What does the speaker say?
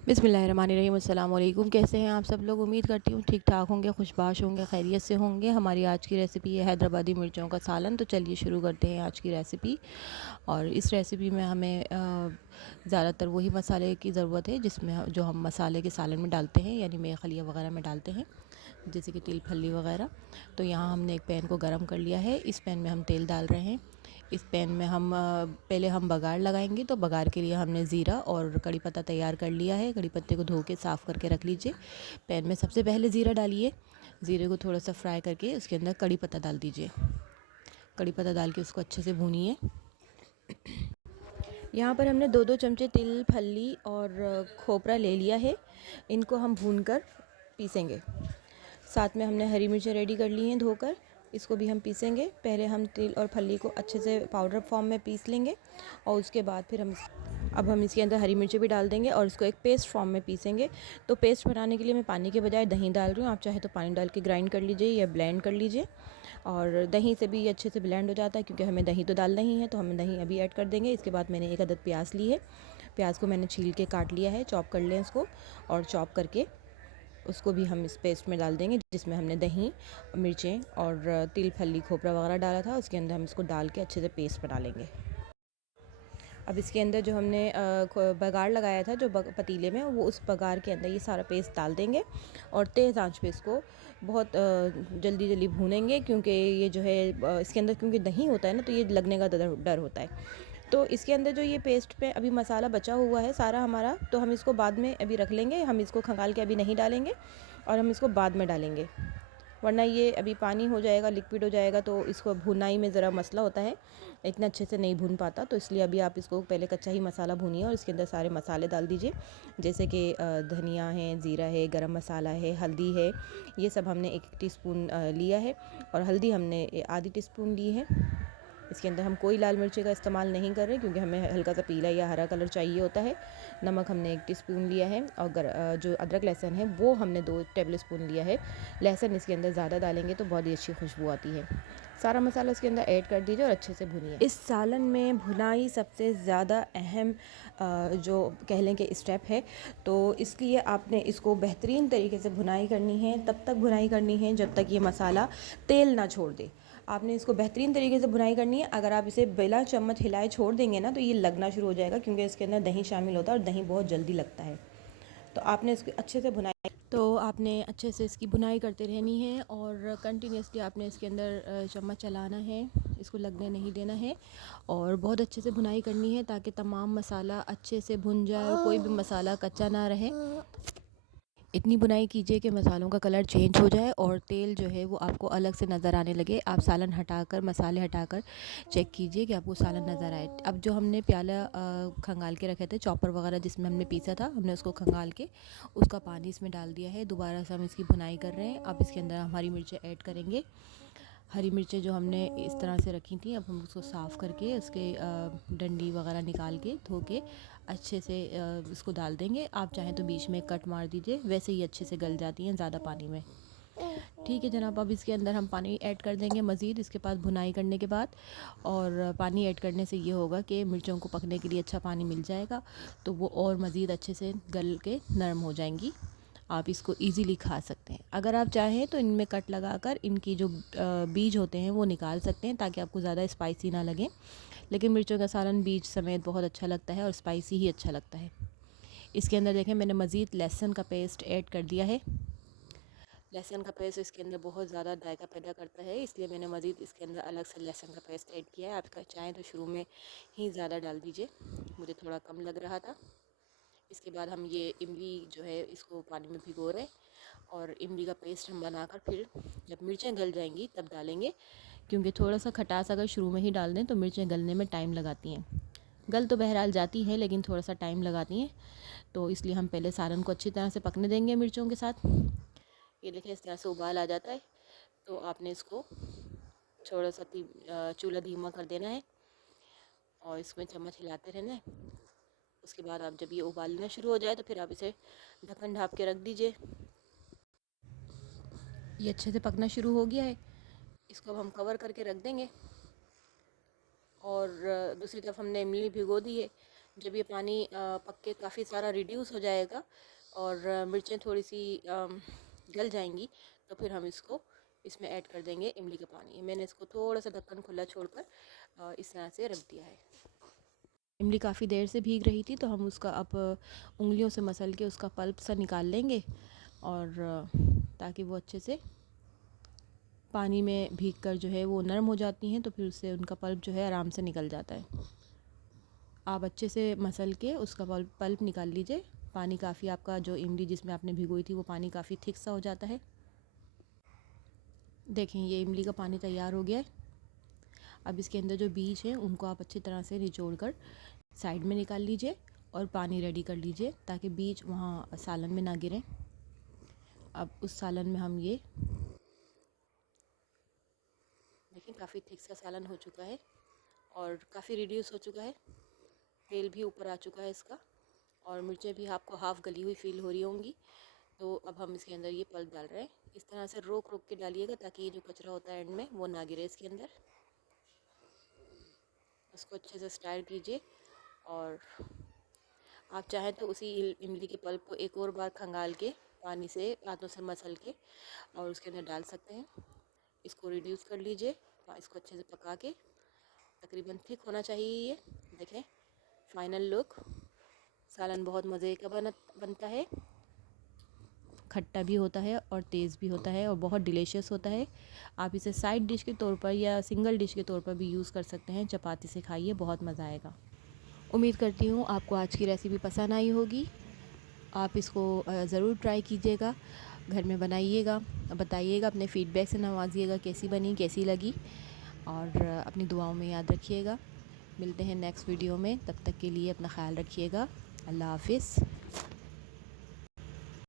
बिस्मिल्लाहिर्रहमानिर्रहीम। अस्सलाम वालेकुम। कैसे हैं आप सब लोग? उम्मीद करती हूँ ठीक ठाक होंगे, खुशबाश होंगे, खैरियत से होंगे। हमारी आज की रेसिपी है हैदराबादी मिर्चों का सालन। तो चलिए शुरू करते हैं आज की रेसिपी। और इस रेसिपी में हमें ज़्यादातर वही मसाले की ज़रूरत है जिसमें जो हम मसाले के सालन में डालते हैं, यानी मेखलिया वगैरह में डालते हैं, जैसे कि तिल फली वगैरह। तो यहाँ हमने एक पैन को गर्म कर लिया है। इस पैन में हम तेल डाल रहे हैं। इस पैन में हम पहले हम बघार लगाएंगे। तो बघार के लिए हमने ज़ीरा और कड़ी पत्ता तैयार कर लिया है। कड़ी पत्ते को धो के साफ़ करके रख लीजिए। पैन में सबसे पहले ज़ीरा डालिए। ज़ीरे को थोड़ा सा फ्राई करके उसके अंदर कड़ी पत्ता डाल दीजिए। कड़ी पत्ता डाल के उसको अच्छे से भूनिए। यहाँ पर हमने 2-2 चमचे तिल फली और खोपरा ले लिया है। इनको हम भूनकर पीसेंगे। साथ में हमने हरी मिर्चें रेडी कर ली हैं धोकर, इसको भी हम पीसेंगे। पहले हम तिल और फली को अच्छे से पाउडर फॉर्म में पीस लेंगे और उसके बाद फिर हम इसके अंदर हरी मिर्चें भी डाल देंगे और इसको एक पेस्ट फॉर्म में पीसेंगे। तो पेस्ट बनाने के लिए मैं पानी के बजाय दही डाल रही हूँ। आप चाहे तो पानी डाल के ग्राइंड कर लीजिए या ब्लेंड कर लीजिए। और दही से भी अच्छे से ब्लेंड हो जाता है, क्योंकि हमें दही तो डालना ही है, तो हम दही अभी ऐड कर देंगे। इसके बाद मैंने एक अदद प्याज ली है। प्याज को मैंने छील के काट लिया है। चॉप कर लें इसको, और चॉप करके उसको भी हम इस पेस्ट में डाल देंगे, जिसमें हमने दही, मिर्चें और तिल फली खोपरा वगैरह डाला था। उसके अंदर हम इसको डाल के अच्छे से पेस्ट बना लेंगे। अब इसके अंदर जो हमने बघार लगाया था जो पतीले में, वो उस बघार के अंदर ये सारा पेस्ट डाल देंगे और तेज़ आंच पे इसको बहुत जल्दी जल्दी भूनेंगे, क्योंकि ये जो है इसके अंदर क्योंकि दही होता है ना, तो ये लगने का डर होता है। तो इसके अंदर जो ये पेस्ट पे अभी मसाला बचा हुआ है सारा हमारा, तो हम इसको बाद में अभी रख लेंगे। हम इसको खंगाल के अभी नहीं डालेंगे और हम इसको बाद में डालेंगे, वरना ये अभी पानी हो जाएगा, लिक्विड हो जाएगा, तो इसको भुनाई में ज़रा मसला होता है, इतना अच्छे से नहीं भून पाता। तो इसलिए अभी आप इसको पहले कच्चा ही मसाला भूनिए और इसके अंदर सारे मसाले डाल दीजिए, जैसे कि धनिया है, ज़ीरा है, गरम मसाला है, हल्दी है। ये सब हमने 1 टीस्पून लिया है, और हल्दी हमने आधी टीस्पून ली है। इसके अंदर हम कोई लाल मिर्ची का इस्तेमाल नहीं कर रहे, क्योंकि हमें हल्का सा पीला या हरा कलर चाहिए होता है। नमक हमने 1 टीस्पून लिया है, और जो अदरक लहसुन है वो हमने 2 टेबल स्पून लिया है। लहसुन इसके अंदर ज़्यादा डालेंगे तो बहुत ही अच्छी खुशबू आती है। सारा मसाला इसके अंदर ऐड कर दीजिए और अच्छे से भुनिए। इस सालन में भुनाई सबसे ज़्यादा अहम जो कह लें कि स्टेप है। तो इसलिए आपने इसको बेहतरीन तरीके से भुनाई करनी है, तब तक भुनाई करनी है जब तक ये मसाला तेल ना छोड़ दे। आपने इसको बेहतरीन तरीके से भुनाई करनी है। अगर आप इसे बिना चम्मच हिलाए छोड़ देंगे ना, तो ये लगना शुरू हो जाएगा, क्योंकि इसके अंदर दही शामिल होता है और दही बहुत जल्दी लगता है। तो आपने इसको अच्छे से भुनाई, तो आपने अच्छे से इसकी भुनाई करते रहनी है और कंटिन्यूसली आपने इसके अंदर चम्मच चलाना है, इसको लगने नहीं देना है, और बहुत अच्छे से भुनाई करनी है ताकि तमाम मसाला अच्छे से भुन जाए और कोई भी मसाला कच्चा ना रहे। इतनी बुनाई कीजिए कि मसालों का कलर चेंज हो जाए और तेल जो है वो आपको अलग से नज़र आने लगे। आप सालन हटाकर, मसाले हटाकर चेक कीजिए कि आपको सालन नज़र आए। अब जो हमने प्याला खंगाल के रखे थे, चॉपर वगैरह जिसमें हमने पीसा था, हमने उसको खंगाल के उसका पानी इसमें डाल दिया है। दोबारा से हम इसकी भुनाई कर रहे हैं। अब इसके अंदर हम हरी मिर्चें ऐड करेंगे। हरी मिर्चें जो हमने इस तरह से रखी थी, अब हम उसको साफ़ करके उसके डंडी वगैरह निकाल के धो के अच्छे से इसको डाल देंगे। आप चाहें तो बीच में कट मार दीजिए, वैसे ही अच्छे से गल जाती हैं ज़्यादा पानी में। ठीक है जनाब, अब इसके अंदर हम पानी ऐड कर देंगे मज़ीद इसके पास भुनाई करने के बाद। और पानी ऐड करने से ये होगा कि मिर्चों को पकने के लिए अच्छा पानी मिल जाएगा, तो वो और मज़ीद अच्छे से गल के नरम हो जाएंगी। आप इसको इजीली खा सकते हैं। अगर आप चाहें तो इनमें कट लगाकर इनकी जो बीज होते हैं वो निकाल सकते हैं, ताकि आपको ज़्यादा स्पाइसी ना लगे। लेकिन मिर्चों का सालन बीज समेत बहुत अच्छा लगता है और स्पाइसी ही अच्छा लगता है। इसके अंदर देखें, मैंने मज़ीद लहसुन का पेस्ट ऐड कर दिया है। लहसुन का पेस्ट इसके अंदर बहुत ज़्यादा जायका पैदा करता है, इसलिए मैंने मज़ीद इसके अंदर अलग से लहसुन का पेस्ट ऐड किया है। आप चाहें तो शुरू में ही ज़्यादा डाल दीजिए, मुझे थोड़ा कम लग रहा था। इसके बाद हम ये इमली जो है इसको पानी में भिगो रहे हैं, और इमली का पेस्ट हम बनाकर फिर जब मिर्चें गल जाएंगी तब डालेंगे, क्योंकि थोड़ा सा खटास अगर शुरू में ही डाल दें तो मिर्चें गलने में टाइम लगाती हैं। गल तो बहरहाल जाती हैं, लेकिन थोड़ा सा टाइम लगाती हैं। तो इसलिए हम पहले सालन को अच्छी तरह से पकने देंगे मिर्चों के साथ। ये देखें, इस तरह से उबाल आ जाता है, तो आपने इसको थोड़ा सा चूल्हा धीमा कर देना है और इसमें चम्मच हिलाते रहना है। उसके बाद आप जब ये उबालना शुरू हो जाए तो फिर आप इसे ढक्कन ढाँप के रख दीजिए। ये अच्छे से पकना शुरू हो गया है, इसको अब हम कवर करके रख देंगे। और दूसरी तरफ हमने इमली भिगो दी है, जब ये पानी पक के काफ़ी सारा रिड्यूस हो जाएगा और मिर्चें थोड़ी सी गल जाएंगी, तो फिर हम इसको इसमें ऐड कर देंगे इमली का पानी। मैंने इसको थोड़ा सा ढक्कन खुला छोड़कर इस तरह से रख दिया है। इमली काफ़ी देर से भीग रही थी, तो हम उसका अब उंगलियों से मसल के उसका पल्प सा निकाल लेंगे, और ताकि वो अच्छे से पानी में भीगकर जो है वो नरम हो जाती हैं, तो फिर उससे उनका पल्प जो है आराम से निकल जाता है। आप अच्छे से मसल के उसका पल्प निकाल लीजिए। पानी काफ़ी आपका, जो इमली जिसमें आपने भिगोई थी वो पानी काफ़ी थिक सा हो जाता है। देखें, ये इमली का पानी तैयार हो गया है। अब इसके अंदर जो बीज हैं उनको आप अच्छी तरह से निचोड़ कर साइड में निकाल लीजिए और पानी रेडी कर लीजिए, ताकि बीज वहाँ सालन में ना गिरें। अब उस सालन में हम ये देखिए, काफ़ी थिक सा सालन हो चुका है और काफ़ी रिड्यूस हो चुका है। तेल भी ऊपर आ चुका है इसका, और मिर्चें भी आपको हाफ़ गली हुई फील हो रही होंगी। तो अब हम इसके अंदर ये पल्प डाल रहे हैं। इस तरह से रोक रोक के डालिएगा, ताकि ये जो कचरा होता है एंड में वो ना गिरे इसके अंदर। उसको अच्छे से स्टायर कीजिए, और आप चाहें तो उसी इमली के पल्प को एक और बार खंगाल के पानी से हाथों से मसल के और उसके अंदर डाल सकते हैं। इसको रिड्यूस कर लीजिए, इसको अच्छे से पका के तकरीबन थिक होना चाहिए ये। देखें फाइनल लुक। सालन बहुत मज़े का बनता है, खट्टा भी होता है और तेज़ भी होता है और बहुत डिलीशियस होता है। आप इसे साइड डिश के तौर पर या सिंगल डिश के तौर पर भी यूज़ कर सकते हैं। चपाती से खाइए, बहुत मज़ा आएगा। उम्मीद करती हूँ आपको आज की रेसिपी पसंद आई होगी। आप इसको ज़रूर ट्राई कीजिएगा, घर में बनाइएगा, बताइएगा, अपने फ़ीडबैक से नवाजिएगा कैसी बनी, कैसी लगी, और अपनी दुआओं में याद रखिएगा। मिलते हैं नेक्स्ट वीडियो में, तब तक के लिए अपना ख्याल रखिएगा। अल्लाह हाफ़िज़।